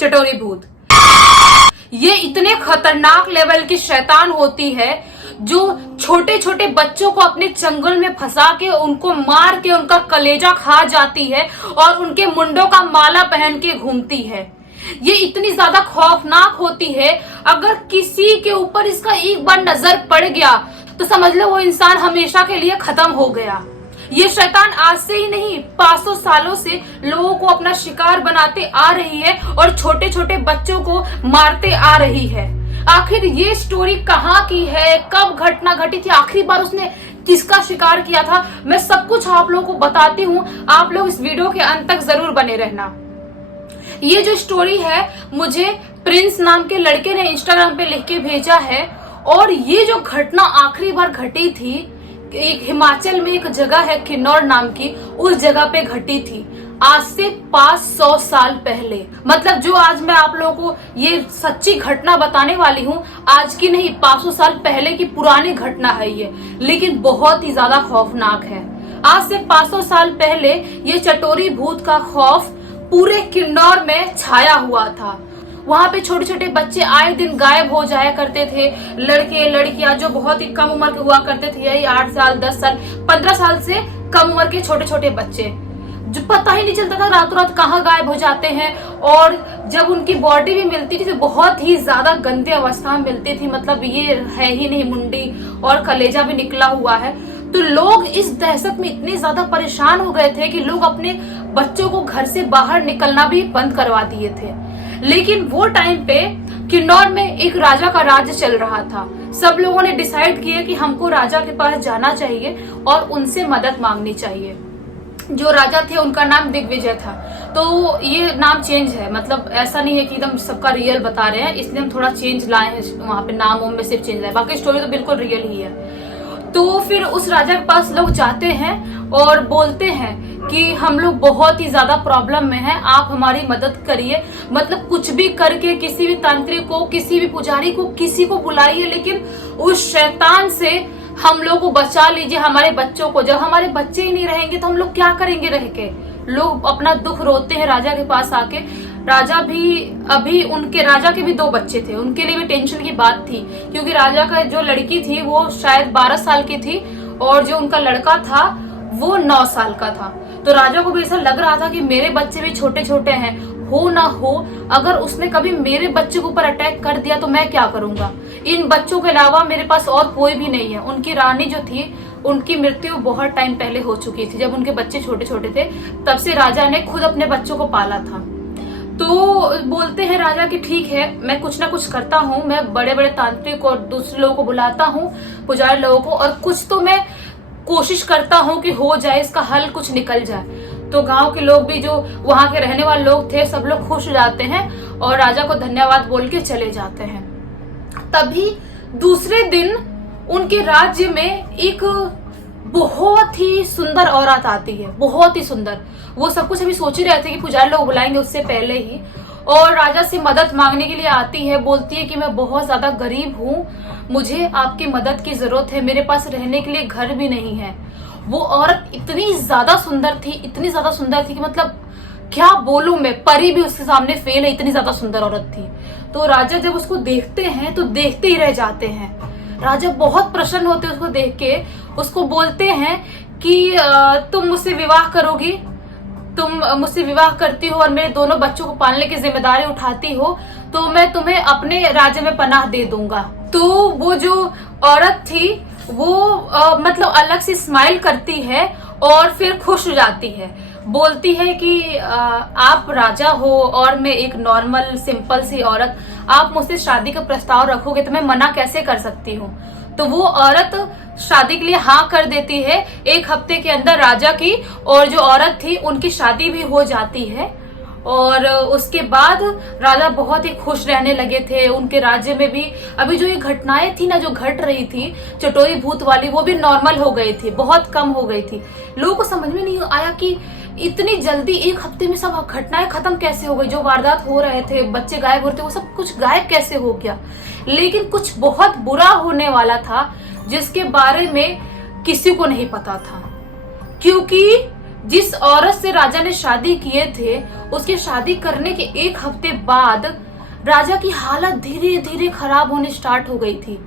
चटोरी भूत। ये इतने खतरनाक लेवल की शैतान होती है जो छोटे छोटे बच्चों को अपने चंगुल में फंसा के उनको मार के उनका कलेजा खा जाती है और उनके मुंडों का माला पहन के घूमती है। ये इतनी ज्यादा खौफनाक होती है, अगर किसी के ऊपर इसका एक बार नजर पड़ गया तो समझ लो वो इंसान हमेशा के लिए खत्म हो गया। ये शैतान आज से ही नहीं 500 सालों से लोगों को अपना शिकार बनाते आ रही है और छोटे छोटे बच्चों को मारते आ रही है। आखिर ये स्टोरी कहाँ की है, कब घटना घटी थी, आखिरी बार उसने किसका शिकार किया था, मैं सब कुछ आप लोगों को बताती हूँ। आप लोग इस वीडियो के अंत तक जरूर बने रहना। ये जो स्टोरी है मुझे प्रिंस नाम के लड़के ने इंस्टाग्राम पे लिख के भेजा है और ये जो घटना आखिरी बार घटी थी एक हिमाचल में एक जगह है किन्नौर नाम की, उस जगह पे घटी थी आज से 500 साल पहले। मतलब जो आज मैं आप लोगों को ये सच्ची घटना बताने वाली हूँ, आज की नहीं 500 साल पहले की पुरानी घटना है ये, लेकिन बहुत ही ज्यादा खौफनाक है। आज से 500 साल पहले ये चटोरी भूत का खौफ पूरे किन्नौर में छाया हुआ था। वहां पे छोटे छोटे बच्चे आए दिन गायब हो जाया करते थे, लड़के लड़कियां जो बहुत ही कम उम्र के हुआ करते थे, यही 8 साल 10 साल 15 साल से कम उम्र के छोटे छोटे बच्चे, जो पता ही नहीं चलता था रातों रात कहाँ गायब हो जाते हैं। और जब उनकी बॉडी भी मिलती थी तो बहुत ही ज्यादा गंदे अवस्था में मिलती थी, मतलब ये है ही नहीं, मुंडी और कलेजा भी निकला हुआ है। तो लोग इस दहशत में इतने ज्यादा परेशान हो गए थे कि लोग अपने बच्चों को घर से बाहर निकलना भी बंद करवा दिए थे। लेकिन वो टाइम पे किन्नौर में एक राजा का राज्य चल रहा था। सब लोगों ने डिसाइड किया कि हमको राजा के पास जाना चाहिए और उनसे मदद मांगनी चाहिए। जो राजा थे उनका नाम दिग्विजय था। तो ये नाम चेंज है, मतलब ऐसा नहीं है कि एकदम सबका रियल बता रहे हैं, इसलिए हम थोड़ा चेंज लाए हैं, वहां पे नामों में सिर्फ चेंज है, बाकी स्टोरी तो बिल्कुल रियल ही है। तो फिर उस राजा के पास लोग जाते हैं और बोलते हैं कि हम लोग बहुत ही ज्यादा प्रॉब्लम में हैं, आप हमारी मदद करिए। मतलब कुछ भी करके किसी भी तांत्रिक को, किसी भी पुजारी को, किसी को बुलाइए, लेकिन उस शैतान से हम लोग को बचा लीजिए, हमारे बच्चों को। जब हमारे बच्चे ही नहीं रहेंगे तो हम लोग क्या करेंगे रह के। लोग अपना दुख रोते हैं राजा के पास आके। राजा भी अभी उनके राजा के भी 2 बच्चे थे, उनके लिए भी टेंशन की बात थी, क्योंकि राजा का जो लड़की थी वो शायद 12 साल की थी और जो उनका लड़का था वो 9 साल का था। तो राजा को भी ऐसा लग रहा था कि मेरे बच्चे भी छोटे छोटे हैं, हो ना हो अगर उसने कभी मेरे बच्चे के ऊपर अटैक कर दिया तो मैं क्या करूंगा। इन बच्चों के अलावा मेरे पास और कोई भी नहीं है। उनकी रानी जो थी उनकी मृत्यु बहुत टाइम पहले हो चुकी थी, जब उनके बच्चे छोटे छोटे थे, तब से राजा ने खुद अपने बच्चों को पाला था। तो बोलते हैं राजा कि ठीक है, मैं कुछ ना कुछ करता हूँ, मैं बड़े बड़े तांत्रिक और दूसरे लोगों को बुलाता हूँ, पुजारी लोगों को, और कुछ तो मैं कोशिश करता हूँ कि हो जाए, इसका हल कुछ निकल जाए। तो गांव के लोग भी, जो वहां के रहने वाले लोग थे, सब लोग खुश हो जाते हैं और राजा को धन्यवाद बोल के चले जाते हैं। तभी दूसरे दिन उनके राज्य में एक बहुत ही सुंदर औरत आती है, बहुत ही सुंदर। वो सब कुछ अभी सोच ही रहे थे कि पुजारी लोग बुलाएंगे उससे पहले ही, और राजा से मदद मांगने के लिए आती है। बोलती है कि मैं बहुत ज्यादा गरीब हूँ, मुझे आपकी मदद की जरूरत है, मेरे पास रहने के लिए घर भी नहीं है। वो औरत इतनी ज्यादा सुंदर थी, इतनी ज्यादा सुंदर थी कि मतलब क्या बोलूं मैं, परी भी उसके सामने फेल है, इतनी ज्यादा सुंदर औरत थी। तो राजा जब उसको देखते हैं तो देखते ही रह जाते हैं। राजा बहुत प्रसन्न होते हैं उसको देख के, उसको बोलते हैं कि तुम मुझसे विवाह करोगी, तुम मुझसे विवाह करती हो और मेरे दोनों बच्चों को पालने की जिम्मेदारी उठाती हो, तो मैं तुम्हें अपने राज्य में पनाह दे दूंगा। तो वो जो औरत थी वो मतलब अलग से स्माइल करती है और फिर खुश हो जाती है। बोलती है कि आप राजा हो और मैं एक नॉर्मल सिंपल सी औरत, आप मुझसे शादी का प्रस्ताव रखोगे तो मैं मना कैसे कर सकती हूँ। तो वो औरत शादी के लिए हाँ कर देती है। 1 हफ्ते के अंदर राजा की और जो औरत थी उनकी शादी भी हो जाती है। और उसके बाद राजा बहुत ही खुश रहने लगे थे। उनके राज्य में भी अभी जो ये घटनाएं थी ना, जो घट रही थी चटोरी भूत वाली, वो भी नॉर्मल हो गई थी, बहुत कम हो गई थी। लोगों को समझ में नहीं आया कि इतनी जल्दी 1 हफ्ते में सब घटनाएं खत्म कैसे हो गई। जो वारदात हो रहे थे, बच्चे गायब हो रहे थे, वो सब कुछ गायब कैसे हो गया। लेकिन कुछ बहुत बुरा होने वाला था जिसके बारे में किसी को नहीं पता था, क्योंकि जिस औरत से राजा ने शादी किए थे, उसकी शादी करने के 1 हफ्ते बाद राजा की हालत धीरे धीरे खराब होने स्टार्ट हो गई थी।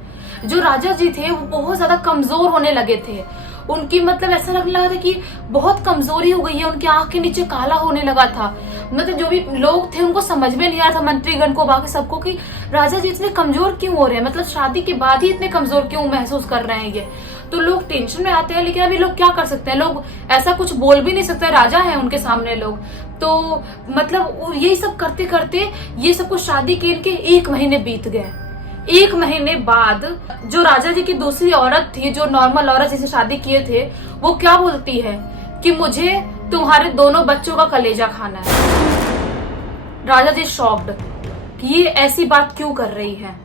जो राजा जी थे वो बहुत ज्यादा कमजोर होने लगे थे। उनकी मतलब ऐसा लगने लगा था कि बहुत कमजोरी हो गई है, उनकी आंख के नीचे काला होने लगा था। मतलब जो भी लोग थे उनको समझ में नहीं आ रहा था, मंत्रीगण को, बाकी सबको, कि राजा जी इतने कमजोर क्यों हो रहे हैं, मतलब शादी के बाद ही इतने कमजोर क्यों महसूस कर रहे हैं ये। तो लोग टेंशन में आते हैं, लेकिन अभी लोग क्या कर सकते हैं, लोग ऐसा कुछ बोल भी नहीं सकते, राजा है उनके सामने लोग। तो मतलब यही सब करते करते ये सब कुछ शादी के इनके 1 महीने बीत गए। 1 महीने बाद जो राजा जी की दूसरी औरत थी, जो नॉर्मल औरत जिसे शादी किए थे, वो क्या बोलती है कि मुझे तुम्हारे दोनों बच्चों का कलेजा खाना है। राजा जी शॉक्ड कि ये ऐसी बात क्यों कर रही है।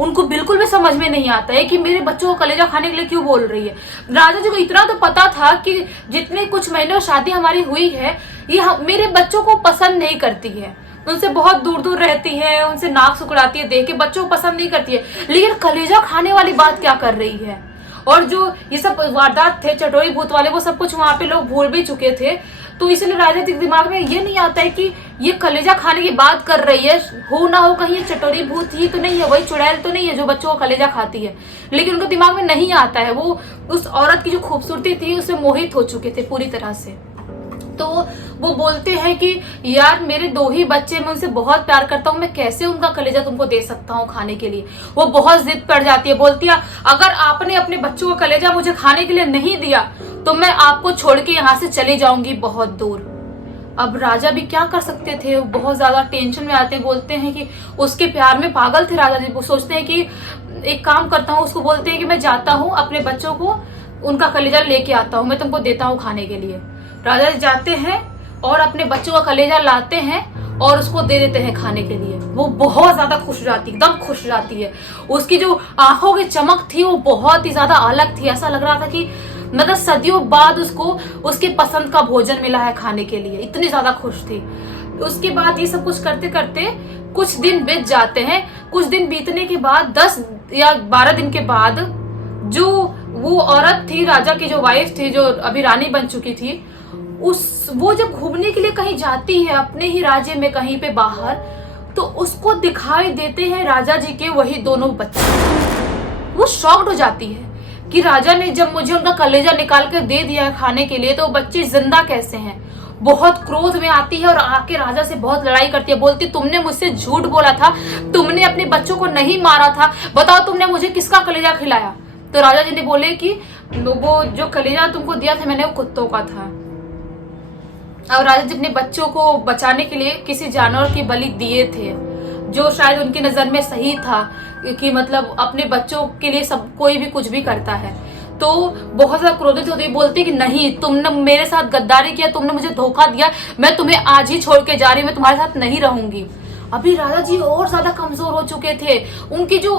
उनको बिल्कुल भी समझ में नहीं आता है कि मेरे बच्चों को कलेजा खाने के लिए क्यों बोल रही है। राजा जी को इतना तो पता था कि जितने कुछ महीनों शादी हमारी हुई है, ये मेरे बच्चों को पसंद नहीं करती है, उनसे बहुत दूर दूर रहती है, उनसे नाक सुकड़ाती है, देख के बच्चों को पसंद नहीं करती है, लेकिन कलेजा खाने वाली बात क्या कर रही है। और जो ये सब वारदात थे चटोरी भूत वाले, वो सब कुछ वहां पे लोग भूल भी चुके थे। तो इसलिए राजा जी के दिमाग में ये नहीं आता है कि ये कलेजा खाने की बात कर रही है, हो ना हो कहीं ये चटोरी भूत ही तो नहीं है, वही चुड़ैल तो नहीं है जो बच्चों को कलेजा खाती है। लेकिन उनके दिमाग में नहीं आता है, वो उस औरत की जो खूबसूरती थी उससे मोहित हो चुके थे पूरी तरह से। तो वो बोलते हैं कि यार मेरे 2 ही बच्चे, मैं उनसे बहुत प्यार करता हूँ, मैं कैसे उनका कलेजा तुमको दे सकता हूँ खाने के लिए। वो बहुत जिद पड़ जाती है, बोलती है अगर आपने अपने बच्चों का कलेजा मुझे खाने के लिए नहीं दिया तो मैं आपको छोड़ के यहाँ से चली जाऊंगी बहुत दूर। अब राजा भी क्या कर सकते थे, वो बहुत ज्यादा टेंशन में आते हैं, बोलते हैं कि उसके प्यार में पागल थे राजा जी। वो सोचते हैं कि एक काम करता हूँ, उसको बोलते हैं कि मैं जाता हूँ अपने बच्चों को उनका कलेजा लेके आता हूँ, मैं तुमको देता हूँ खाने के लिए। राजा जी जाते हैं और अपने बच्चों का कलेजा लाते हैं और उसको दे देते हैं खाने के लिए। वो बहुत ज्यादा खुश हो जाती है, एकदम खुश हो जाती है। उसकी जो आंखों की चमक थी वो बहुत ही ज्यादा अलग थी, ऐसा लग रहा था कि मतलब सदियों बाद उसको उसके पसंद का भोजन मिला है खाने के लिए, इतनी ज्यादा खुश थी। उसके बाद ये सब कुछ करते करते कुछ दिन बीत जाते हैं। कुछ दिन बीतने के बाद 10 या 12 दिन के बाद जो वो औरत थी, राजा की जो वाइफ थी, जो अभी रानी बन चुकी थी, वो जब घूमने के लिए कहीं जाती है अपने ही राज्य में कहीं पे बाहर, तो उसको दिखाई देते हैं राजा जी के वही दोनों बच्चे। वो शॉक्ड हो जाती है कि राजा ने जब मुझे उनका कलेजा निकाल कर दे दिया है खाने के लिए, तो बच्चे जिंदा कैसे हैं। बहुत क्रोध में आती है और आके राजा से बहुत लड़ाई करती है, बोलती तुमने मुझसे झूठ बोला था, तुमने अपने बच्चों को नहीं मारा था, बताओ तुमने मुझे किसका कलेजा खिलाया। तो राजा जी ने बोले कि वो जो कलेजा तुमको दिया था मैंने वो कुत्तों का था। और राजा जी अपने बच्चों को बचाने के लिए किसी जानवर की बलि दिए थे, जो शायद उनकी नजर में सही था कि मतलब अपने बच्चों के लिए सब कोई भी कुछ भी करता है। तो बहुत ज्यादा क्रोधित होती है, बोलती कि नहीं, तुमने मेरे साथ गद्दारी किया, तुमने मुझे धोखा दिया, मैं तुम्हें आज ही छोड़ के जा रही हूँ, मैं तुम्हारे साथ नहीं रहूंगी। अभी राजा जी और ज्यादा कमजोर हो चुके थे, उनकी जो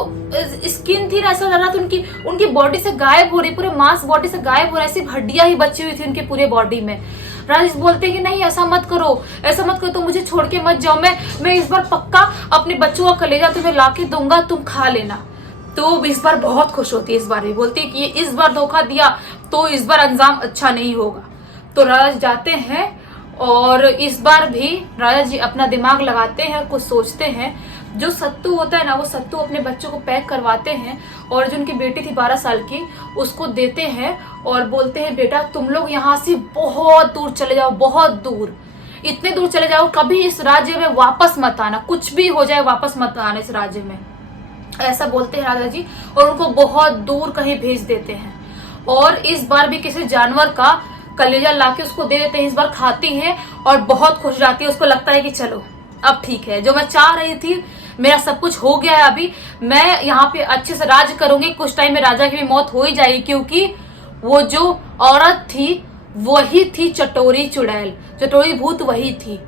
स्किन थी ऐसा लग रहा था उनकी बॉडी से गायब हो रही, पूरे मांस बॉडी से गायब हो रहा है, सिर्फ हड्डियां ही बची हुई थी उनके पूरे बॉडी में। राजा जी बोलते हैं कि नहीं ऐसा मत करो, ऐसा मत करो, तुम मुझे छोड़ के मत जाओ, मैं इस बार पक्का अपने बच्चों का कलेजा तुम्हें लाके दूंगा, तुम खा लेना। तो इस बार बहुत खुश होती है, इस बार भी बोलती है कि ये इस बार धोखा दिया तो इस बार अंजाम अच्छा नहीं होगा। तो राजा जी जाते हैं और इस बार भी राजा जी अपना दिमाग लगाते हैं, कुछ सोचते हैं। जो सत्तू होता है ना, वो सत्तू अपने बच्चों को पैक करवाते हैं और जो उनकी बेटी थी 12 साल की, उसको देते हैं और बोलते हैं बेटा तुम लोग यहाँ से बहुत दूर चले जाओ, बहुत दूर, इतने दूर चले जाओ, कभी इस राज्य में वापस मत आना, कुछ भी हो जाए वापस मत आना इस राज्य में, ऐसा बोलते हैं राजा जी। और उनको बहुत दूर कहीं भेज देते हैं। और इस बार भी किसी जानवर का कलेजा लाके उसको दे देते हैं। इस बार खाती है और बहुत खुश रहती है, उसको लगता है कि चलो अब ठीक है, जो मैं चाह रही थी मेरा सब कुछ हो गया है, अभी मैं यहाँ पे अच्छे से राज करूंगी, कुछ टाइम में राजा की भी मौत हो ही जाएगी, क्योंकि वो जो औरत थी वही थी चटोरी चुड़ैल, चटोरी भूत वही थी।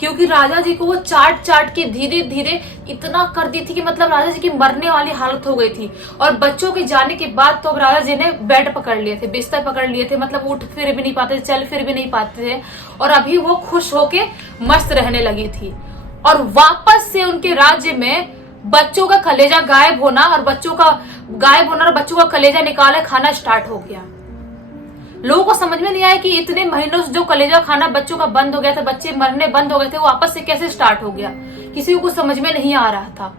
क्योंकि राजा जी को वो चाट चाट के धीरे धीरे इतना कर दी थी कि मतलब राजा जी की मरने वाली हालत हो गई थी। और बच्चों के जाने के बाद तो अब राजा जी ने बेड पकड़ लिए थे, बिस्तर पकड़ लिए थे, मतलब उठ फिर भी नहीं पाते थे, चल फिर भी नहीं पाते थे। और अभी वो खुश होके मस्त रहने लगी थी। और वापस से उनके राज्य में बच्चों का कलेजा गायब होना और बच्चों का कलेजा निकाले खाना स्टार्ट हो गया। लोगों को समझ में नहीं आया कि इतने महीनों से जो कलेजा खाना बच्चों का बंद हो गया था, बच्चे मरने बंद हो गए थे, वो वापस से कैसे स्टार्ट हो गया, किसी को कुछ समझ में नहीं आ रहा था।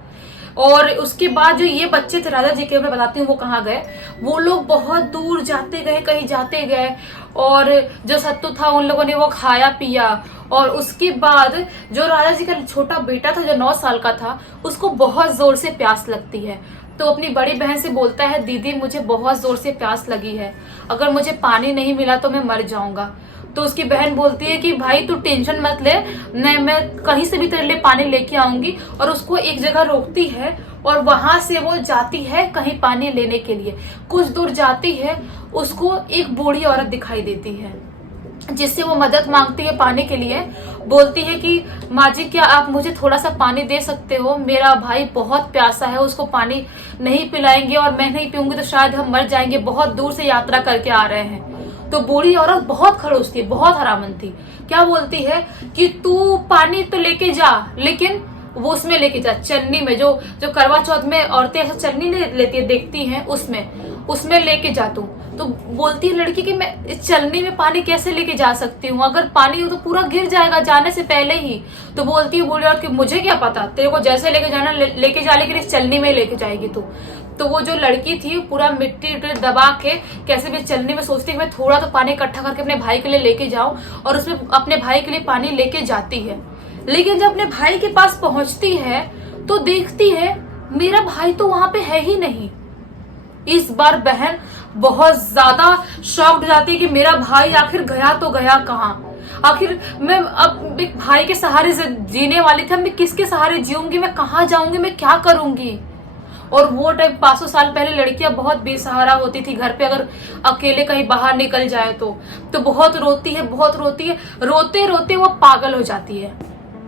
और उसके बाद जो ये बच्चे थे राजा जी के, मैं बताती हूँ वो कहाँ गए। वो लोग बहुत दूर जाते गए, कहीं जाते गए, और जो सत्तू था उन लोगों ने वो खाया पिया। और उसके बाद जो राजा जी का छोटा बेटा था जो 9 साल का था, उसको बहुत जोर से प्यास लगती है। तो अपनी बड़ी बहन से बोलता है, दीदी मुझे बहुत जोर से प्यास लगी है, अगर मुझे पानी नहीं मिला तो मैं मर जाऊंगा। तो उसकी बहन बोलती है कि भाई तू टेंशन मत ले, मैं कहीं से भी तेरे लिए पानी लेके आऊंगी। और उसको एक जगह रोकती है और वहां से वो जाती है कहीं पानी लेने के लिए। कुछ दूर जाती है, उसको एक बूढ़ी औरत दिखाई देती है, जिससे वो मदद मांगती है पानी के लिए। बोलती है कि माँ जी क्या आप मुझे थोड़ा सा पानी दे सकते हो, मेरा भाई बहुत प्यासा है, उसको पानी नहीं पिलाएंगे और मैं नहीं पीऊंगी तो शायद हम मर जाएंगे, बहुत दूर से यात्रा करके आ रहे हैं। तो बूढ़ी औरत बहुत खड़ूस थी, बहुत हरामन थी। क्या बोलती है कि तू पानी तो लेके जा, लेकिन वो उसमें लेके जा, चन्नी में, जो करवा चौथ में औरतें ऐसा चन्नी लेती है, देखती हैं, उसमें लेके जा तू। तो बोलती है लड़की कि मैं चलनी में पानी कैसे लेके जा सकती हूँ, अगर पानी हो तो पूरा गिर जाएगा जाने से पहले ही। तो बोलती है बूढ़ी औरत कि मुझे क्या पता, तेरे को जैसे लेके जाना लेके जा, लेकिन इस चलनी में लेके जाएगी तू। तो वो जो लड़की थी पूरा मिट्टी दबा के कैसे भी चलनी में सोचती है मैं थोड़ा तो पानी इकट्ठा करके अपने भाई के लिए लेके जाऊं, और उसमें अपने भाई के लिए पानी लेके जाती है। लेकिन जब अपने भाई के पास पहुंचती है तो देखती है मेरा भाई तो वहां पे है ही नहीं। इस बार बहन बहुत ज्यादा शॉक्ड हो जाती है कि मेरा भाई आखिर गया तो गया कहाँ, आखिर मैं अब एक भाई के सहारे से जीने वाली थी, मैं किसके सहारे जीऊंगी, मैं कहाँ जाऊंगी, मैं क्या करूंगी। और वो टाइम 500 साल पहले लड़कियां बहुत बेसहारा होती थी घर पे, अगर अकेले कहीं बाहर निकल जाए तो बहुत रोती है, बहुत रोती है, रोते रोते वो पागल हो जाती है,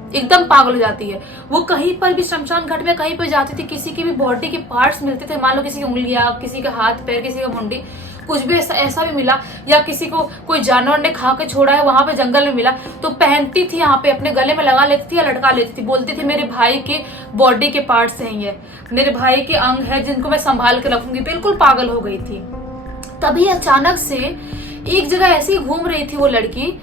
एकदम पागल हो जाती है। वो कहीं पर भी शमशान घाट में कहीं पर जाती थी, किसी की भी बॉडी के पार्ट्स मिलते थे, मान लो किसी की उंगलियां, किसी का हाथ पैर, किसी का मुंडी, कुछ भी ऐसा भी मिला, या किसी को कोई जानवर ने खा के छोड़ा है वहां पे जंगल में मिला, तो पहनती थी, यहाँ पे अपने गले में लगा लेती थी या लटका लेती थी। बोलती थी मेरे भाई के बॉडी के पार्ट्स हैं ये, मेरे भाई के अंग है जिनको मैं संभाल के रखूंगी। बिल्कुल पागल हो गई थी। तभी अचानक से एक जगह ऐसे ही घूम रही थी वो लड़की,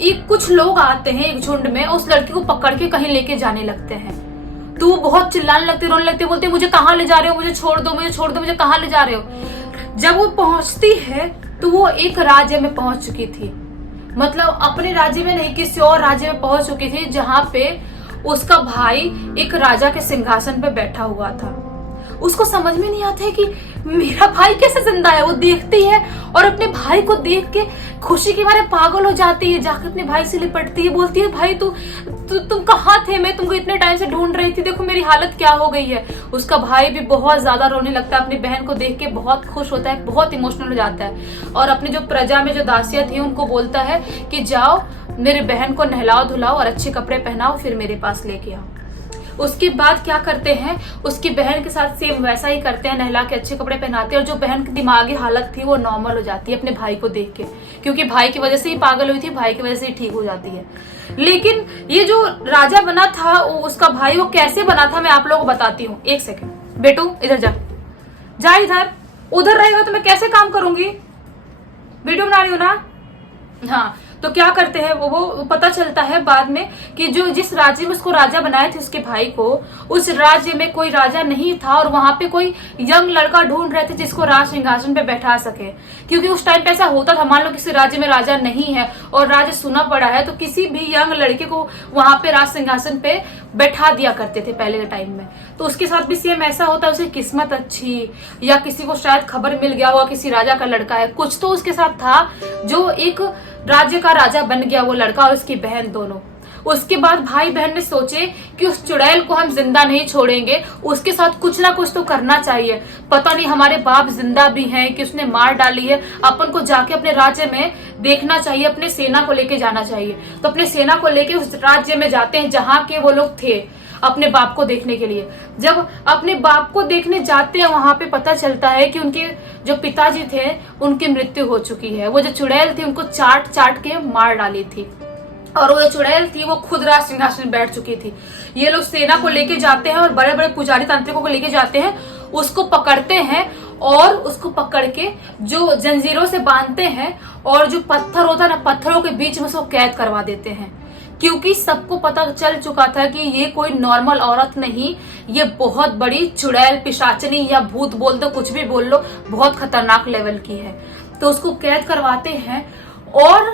एक कुछ लोग आते हैं एक झुंड में, उस लड़की को पकड़ के कहीं लेके जाने लगते हैं। तो वो बहुत चिल्लाने लगती, रोने लगती, बोलती मुझे कहाँ ले जा रहे हो, मुझे छोड़ दो, मुझे छोड़ दो, मुझे कहाँ ले जा रहे हो। जब वो पहुंचती है तो वो एक राज्य में पहुंच चुकी थी, मतलब अपने राज्य में नहीं किसी और राज्य में पहुंच चुकी थी, जहां पे उसका भाई एक राजा के सिंहासन पे बैठा हुआ था। उसको समझ में नहीं आता है कि मेरा भाई कैसे जिंदा है। वो देखती है और अपने भाई को देख के खुशी के मारे पागल हो जाती है, जाकर अपने भाई से लिपटती है, बोलती है भाई तुम कहाँ थे, मैं तुमको इतने टाइम से ढूंढ रही थी, देखो मेरी हालत क्या हो गई है। उसका भाई भी बहुत ज्यादा रोने लगता है, अपनी बहन को देख के बहुत खुश होता है, बहुत इमोशनल हो जाता है, और अपनी जो प्रजा में जो दासियां थी उनको बोलता है कि जाओ मेरे बहन को नहलाओ धुलाओ और अच्छे कपड़े पहनाओ, फिर मेरे पास लेके आओ। उसके बाद क्या करते हैं, उसकी बहन के साथ सेम वैसा ही करते हैं, नहला के अच्छे कपड़े पहनाते हैं, और जो बहन की दिमागी हालत थी वो नॉर्मल हो जाती है अपने भाई को देख के, क्योंकि भाई की वजह से ही पागल हुई थी, भाई की वजह से ही ठीक हो जाती है। लेकिन ये जो राजा बना था उसका भाई, वो कैसे बना था मैं आप लोगों को बताती हूँ। एक सेकेंड बेटू, इधर जा इधर, उधर रहेगा तो मैं कैसे काम करूंगी, वीडियो बना रही हूँ ना। हाँ, तो क्या करते हैं वो पता चलता है बाद में कि जो जिस राज्य में उसको राजा बनाए थे उसके भाई को, उस राज्य में कोई राजा नहीं था, और वहां पे कोई यंग लड़का ढूंढ रहे थे जिसको राज सिंहासन पे बैठा सके। क्योंकि उस टाइम पे ऐसा होता था, मान लो किसी राज्य में राजा नहीं है और राज्य सुना पड़ा है, तो किसी भी यंग लड़के को वहां पे राज सिंहासन पे बैठा दिया करते थे पहले के टाइम में। तो उसके साथ भी सेम ऐसा होता है, उसे किस्मत अच्छी या किसी को शायद खबर मिल गया हुआ किसी राजा का लड़का है, कुछ तो उसके साथ था जो एक राज्य का राजा बन गया, वो लड़का और उसकी बहन दोनों। उसके बाद भाई बहन ने सोचे कि उस चुड़ैल को हम जिंदा नहीं छोड़ेंगे, उसके साथ कुछ ना कुछ तो करना चाहिए, पता नहीं हमारे बाप जिंदा भी हैं कि उसने मार डाली है, अपन को जाके अपने राज्य में देखना चाहिए, अपने सेना को लेके जाना चाहिए। तो अपने सेना को लेके उस राज्य में जाते हैं जहां के वो लोग थे, अपने बाप को देखने के लिए। जब अपने बाप को देखने जाते हैं वहां पे पता चलता है कि उनके जो पिताजी थे उनकी मृत्यु हो चुकी है। वो जो चुड़ैल थी उनको चाट चाट के मार डाली थी, और वो जो चुड़ैल थी वो खुद राज सिंहासन में बैठ चुकी थी। ये लोग सेना को लेके जाते हैं और बड़े बड़े पुजारी तांत्रिकों को लेके जाते हैं, उसको पकड़ते हैं और उसको पकड़ के जो जंजीरों से बांधते हैं और जो पत्थर होता है ना, पत्थरों के बीच में उसको कैद करवा देते हैं। क्योंकि सबको पता चल चुका था कि ये कोई नॉर्मल औरत नहीं, ये बहुत बड़ी चुड़ैल, पिशाचनी या भूत बोल दो, कुछ भी बोल लो, बहुत खतरनाक लेवल की है। तो उसको कैद करवाते हैं और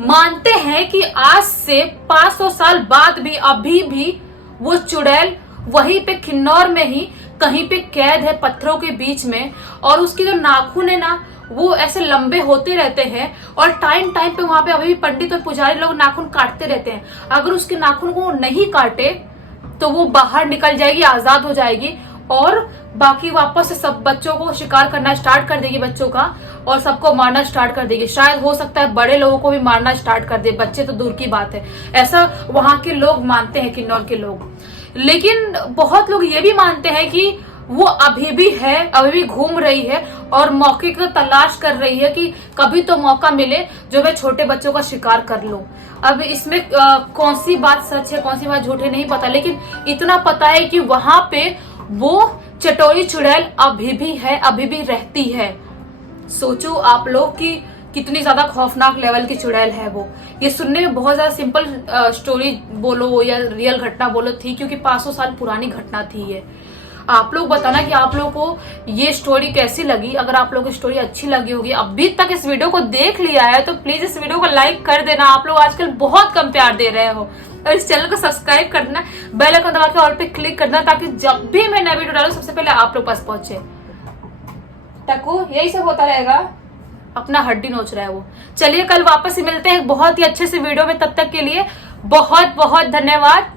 मानते हैं कि आज से 500 साल बाद भी अभी भी वो चुड़ैल वहीं पे किन्नौर में ही कहीं पे कैद है पत्थरों के बीच में। और उसके जो नाखून है ना, वो ऐसे लंबे होते रहते हैं और टाइम टाइम पे वहां पे अभी भी पंडित और पुजारी लोग नाखून काटते रहते हैं। अगर उसके नाखून को नहीं काटे तो वो बाहर निकल जाएगी, आजाद हो जाएगी और बाकी वापस से सब बच्चों को शिकार करना स्टार्ट कर देगी, बच्चों का, और सबको मारना स्टार्ट कर देगी। शायद हो सकता है बड़े लोगों को भी मारना स्टार्ट कर दे, बच्चे तो दूर की बात है। ऐसा वहां के लोग मानते हैं, किन्नौर के लोग। लेकिन बहुत लोग ये भी मानते हैं कि वो अभी भी है, अभी भी घूम रही है और मौके को तलाश कर रही है कि कभी तो मौका मिले जो मैं छोटे बच्चों का शिकार कर लूं। अब इसमें कौन सी बात सच है, कौन सी बात झूठ है, नहीं पता, लेकिन इतना पता है कि वहां पे वो चटोरी चुड़ैल अभी भी है, अभी भी रहती है। सोचो आप लोग कि कितनी ज्यादा खौफनाक लेवल की चुड़ैल है वो। ये सुनने में बहुत ज्यादा सिंपल स्टोरी बोलो या रियल घटना बोलो थी, क्योंकि 500 साल पुरानी घटना थी ये। आप लोग बताना कि आप लोगों को ये स्टोरी कैसी लगी। अगर आप लोगों को स्टोरी अच्छी लगी होगी, अभी तक इस वीडियो को देख लिया है, तो प्लीज इस वीडियो को लाइक कर देना। आप लोग आजकल बहुत कम प्यार दे रहे हो। और इस चैनल को सब्सक्राइब कर देना, बेल आइकन दबा के ऑल पे क्लिक करना, ताकि जब भी मैं नया वीडियो डालूं सबसे पहले आप लोग पास पहुंचे। टकू यही सब होता रहेगा, अपना हड्डी नोच रहा है वो। चलिए कल वापस ही मिलते हैं बहुत ही अच्छे से वीडियो में, तब तक के लिए बहुत बहुत धन्यवाद।